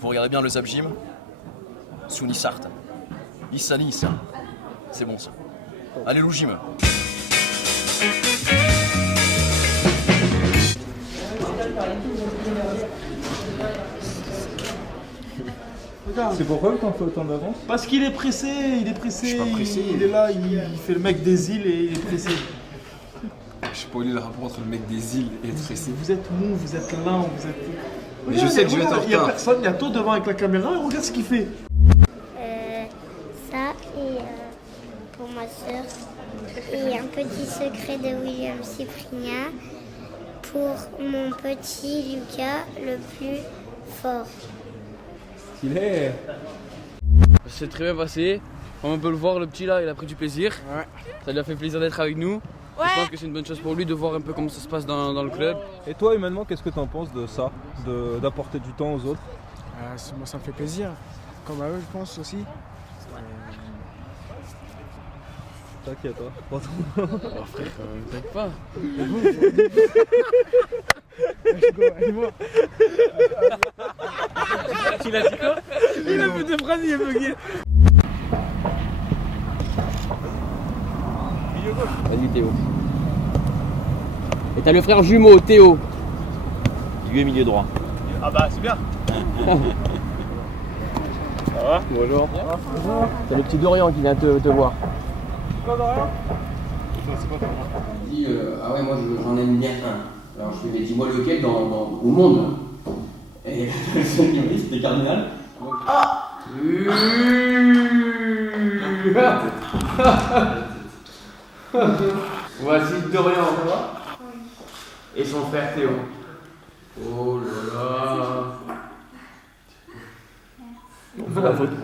Vous regardez bien le Zap Gym. Souni Sartre. Issani Issa. C'est bon ça. Allez, Lou Gym. C'est pourquoi t'en fais autant d'avance? Parce qu'il est pressé, Je suis pas pressé. il est là, il fait le mec des îles et il est pressé. Je sais pas où est le rapport entre le mec des îles et être pressé. Vous êtes mou, vous êtes lent, vous êtes... Mais je sais que je vais être en Il y a retard. personne, il y a toi devant avec la caméra et regarde ce qu'il fait. Ça et pour ma soeur. Et un petit secret de William Cyprien pour mon petit Lucas le plus fort. Il est. Ça s'est très bien passé. On peut le voir, le petit là, il a pris du plaisir. Ouais. Ça lui a fait plaisir d'être avec nous. Ouais. Je pense que c'est une bonne chose pour lui de voir un peu comment ça se passe dans le club. Et toi, humainement, qu'est-ce que t'en penses de ça, d'apporter du temps aux autres? Moi, ça me fait plaisir. Comme à eux, je pense aussi. T'inquiète, hein. Oh frère, t'inquiète pas. Il a dit quoi? Il a fait deux phrases, il est bugué. Vas-y Théo. Et t'as le frère jumeau, Théo. Lui est milieu droit. Ah bah c'est bien. Ça va? Bonjour. C'est le petit Dorian qui vient te voir. Quoi Dorian? Il dit ah ouais, moi j'en aime bien un. Alors je lui ai dit, dis-moi lequel au monde. Et le seigneur, c'était Cardinal. Ah. Voici Dorian, ça va? Et son frère Théo. Oh là là. On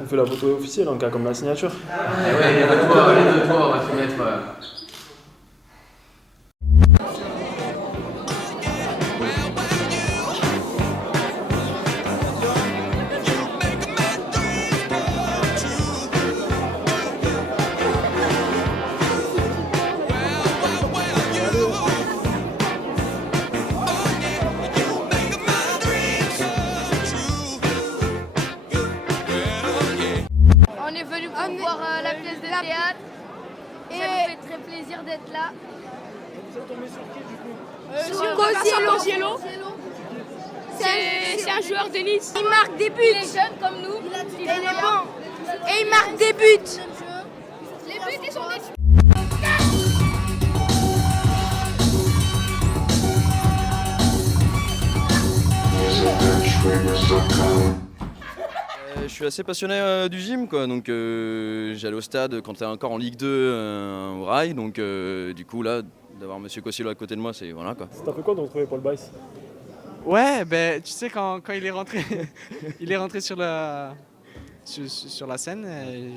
fait la photo officielle en cas comme la signature. Eh ouais, les deux toi, on va se mettre. On est venu pour voir la pièce de théâtre. Et ça nous fait très plaisir d'être là. Vous êtes tombé sur qui du coup? Sur Coziello. C'est un joueur de Nice. Il marque des buts. Il est jeune comme nous. Il est bon. Et il marque des buts. Les buts, ils sont des... Je suis assez passionné du gym, quoi. Donc j'allais au stade quand t'es encore en Ligue 2 au Rail. Donc du coup là, d'avoir Monsieur Cossiello à côté de moi, c'est voilà quoi. T'as fait quoi de retrouver Paul Bice? Ouais, ben tu sais quand il est rentré, il est rentré sur la scène,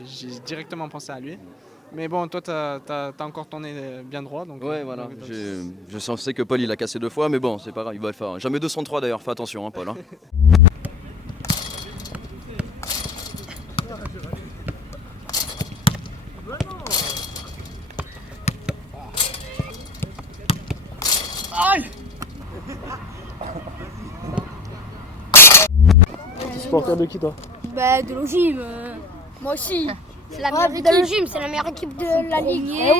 j'ai directement pensé à lui. Mais bon, toi t'as encore ton nez bien droit, donc. Ouais, voilà. Je sais que Paul il a cassé 2 fois, mais bon, c'est pas grave, il va le faire. Jamais 203 d'ailleurs, fais attention, hein, Paul. Hein. T'es supporter de qui toi? Bah, de l'Ogim. Moi aussi. C'est la meilleure équipe. De l'Ogim, c'est la meilleure équipe de la Ligue.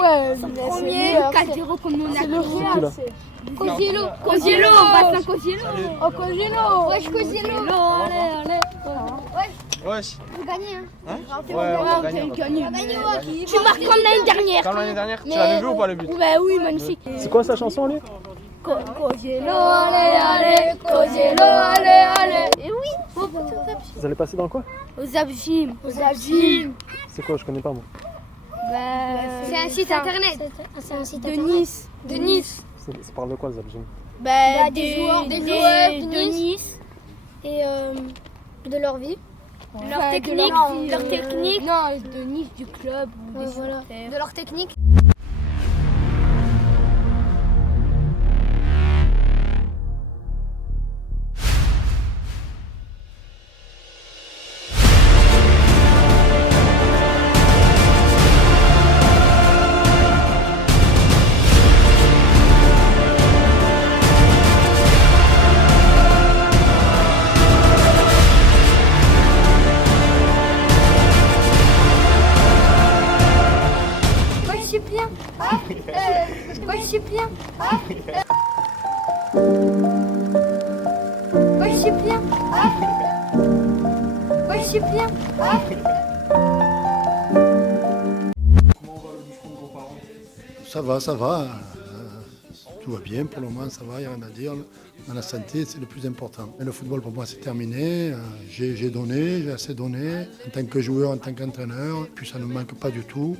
Premier, 4-0 comme on a Qui là? Coziello, on passe un Coziello. Oh, Coziello. Wesh, Coziello. Allez. Wesh. Vous gagnez, hein? Ouais, on va gagner. Tu marques comme l'année dernière. Comme l'année dernière, tu l'avais vu ou pas le but? Bah oui, magnifique. C'est quoi sa chanson lui? Coziello, allez. Coziello, allez. Et oui. Vous allez passer dans quoi? Au Zap Gym. C'est quoi? Je connais pas moi. C'est un site internet. C'est un site de Nice. De Nice. Ça parle de quoi le Zap Gym? Des joueurs de Nice. Et de leur vie. Leur technique. Non, de Nice, du club. Voilà. De leur technique. Cyprien. Ça va, ça va. Tout va bien pour le moment, ça va, il n'y a rien à dire. Dans la santé, c'est le plus important. Mais le football, pour moi, c'est terminé. J'ai donné, j'ai assez donné, en tant que joueur, en tant qu'entraîneur. Puis ça ne me manque pas du tout.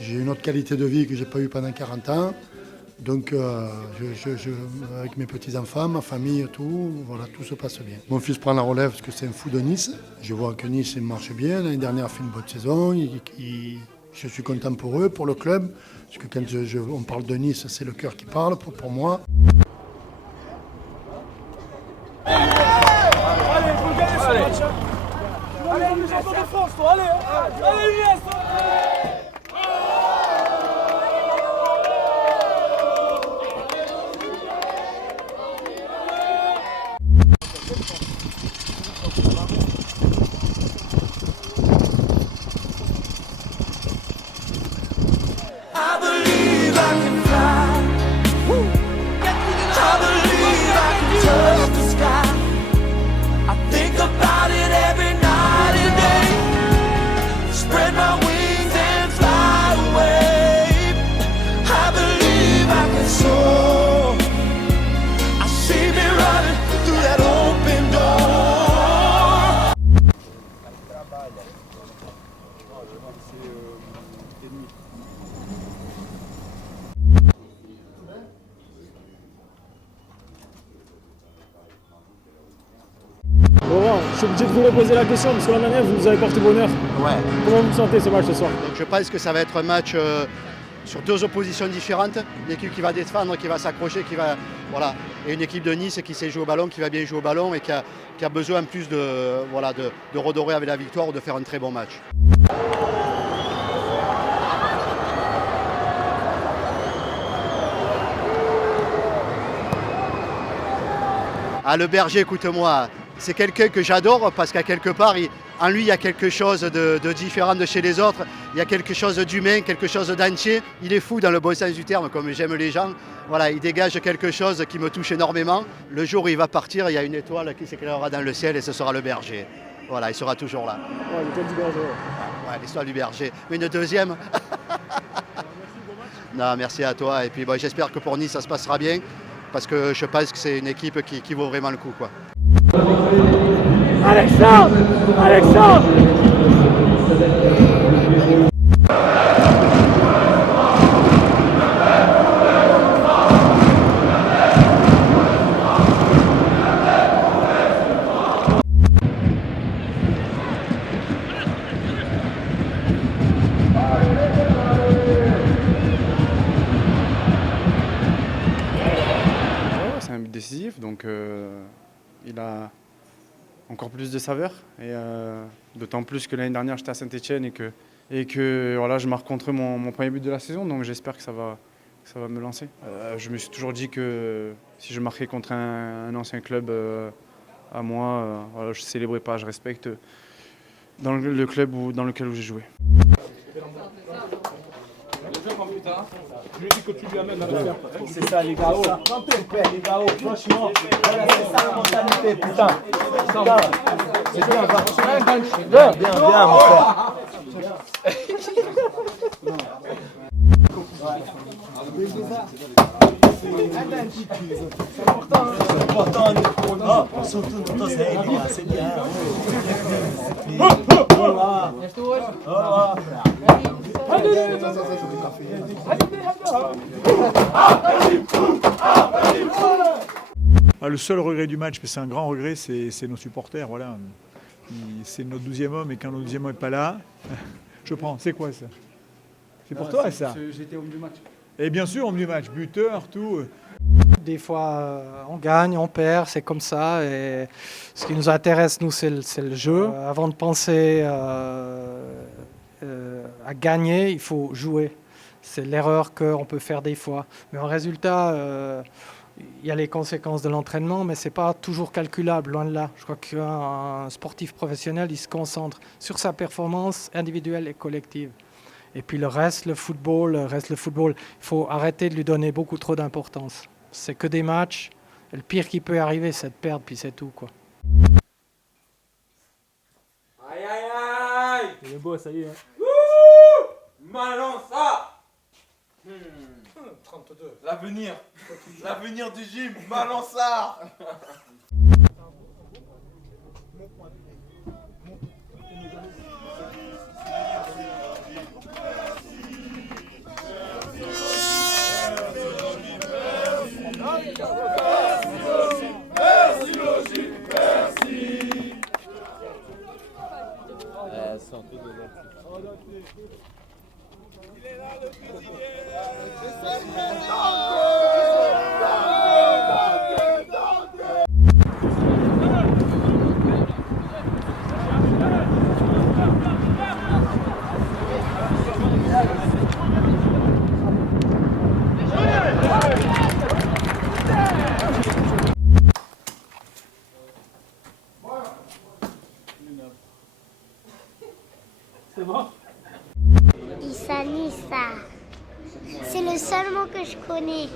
J'ai une autre qualité de vie que je n'ai pas eue pendant 40 ans. Donc, avec mes petits-enfants, ma famille, tout, voilà, tout se passe bien. Mon fils prend la relève parce que c'est un fou de Nice. Je vois que Nice marche bien. L'année dernière, a fait une bonne saison. Je suis content pour eux, pour le club. Parce que quand on parle de Nice, c'est le cœur qui parle pour moi. Laurent, je suis obligé de vous reposer la question parce que l'an dernier vous nous avez porté bonheur. Ouais. Comment vous sentez ce match ce soir? Donc je pense que ça va être un match sur deux oppositions différentes. Une équipe qui va défendre, qui va s'accrocher, voilà, et une équipe de Nice qui sait jouer au ballon, qui va bien jouer au ballon et qui a besoin en plus de redorer avec la victoire ou de faire un très bon match. Ah, le Berger, écoute-moi, c'est quelqu'un que j'adore parce qu'à quelque part, en lui, il y a quelque chose de différent de chez les autres. Il y a quelque chose d'humain, quelque chose d'entier. Il est fou dans le bon sens du terme, comme j'aime les gens. Voilà, il dégage quelque chose qui me touche énormément. Le jour où il va partir, il y a une étoile qui s'éclairera dans le ciel et ce sera le Berger. Voilà, il sera toujours là. Ouais, l'étoile du Berger. Ouais, l'histoire du Berger. Mais une deuxième. Non, merci à toi. Et puis bon, j'espère que pour Nice, ça se passera bien. Parce que je pense que c'est une équipe qui vaut vraiment le coup, quoi. Alexandre! Alexandre! C'est un but décisif, donc il a encore plus de saveur. Et d'autant plus que l'année dernière j'étais à Saint-Etienne et que voilà, je marque contre eux mon premier but de la saison, donc j'espère que ça va me lancer. Je me suis toujours dit que si je marquais contre un ancien club à moi, voilà, je ne célébrais pas, je respecte dans le club dans lequel j'ai joué. Je lui dis que tu lui amènes à le faire. C'est ça les gars, les gars, franchement, c'est ça la mentalité, putain. C'est bien, bien mon frère. C'est important, surtout dans ces gars, c'est bien. Le seul regret du match, mais c'est un grand regret, c'est nos supporters. Voilà. C'est notre 12e homme et quand notre 12e homme n'est pas là, je prends. C'est quoi ça? C'est pour toi ça? J'étais homme du match. Et bien sûr, homme du match, buteur, tout. Des fois, on gagne, on perd, c'est comme ça. Et ce qui nous intéresse, nous, c'est le jeu. Avant de penser à gagner, il faut jouer. C'est l'erreur qu'on peut faire des fois. Mais en résultat, il y a les conséquences de l'entraînement, mais ce n'est pas toujours calculable, loin de là. Je crois qu'un sportif professionnel, il se concentre sur sa performance individuelle et collective. Et puis le reste, le football, il faut arrêter de lui donner beaucoup trop d'importance. C'est que des matchs. Et le pire qui peut arriver, c'est de perdre, puis c'est tout, quoi. Aïe, Il est beau, ça y est. Malança 32. L'avenir du gym, Malança. Merci Logis, merci. Il est là le cuisinier. C'est bon? Issa Nissa. C'est le seul mot que je connais.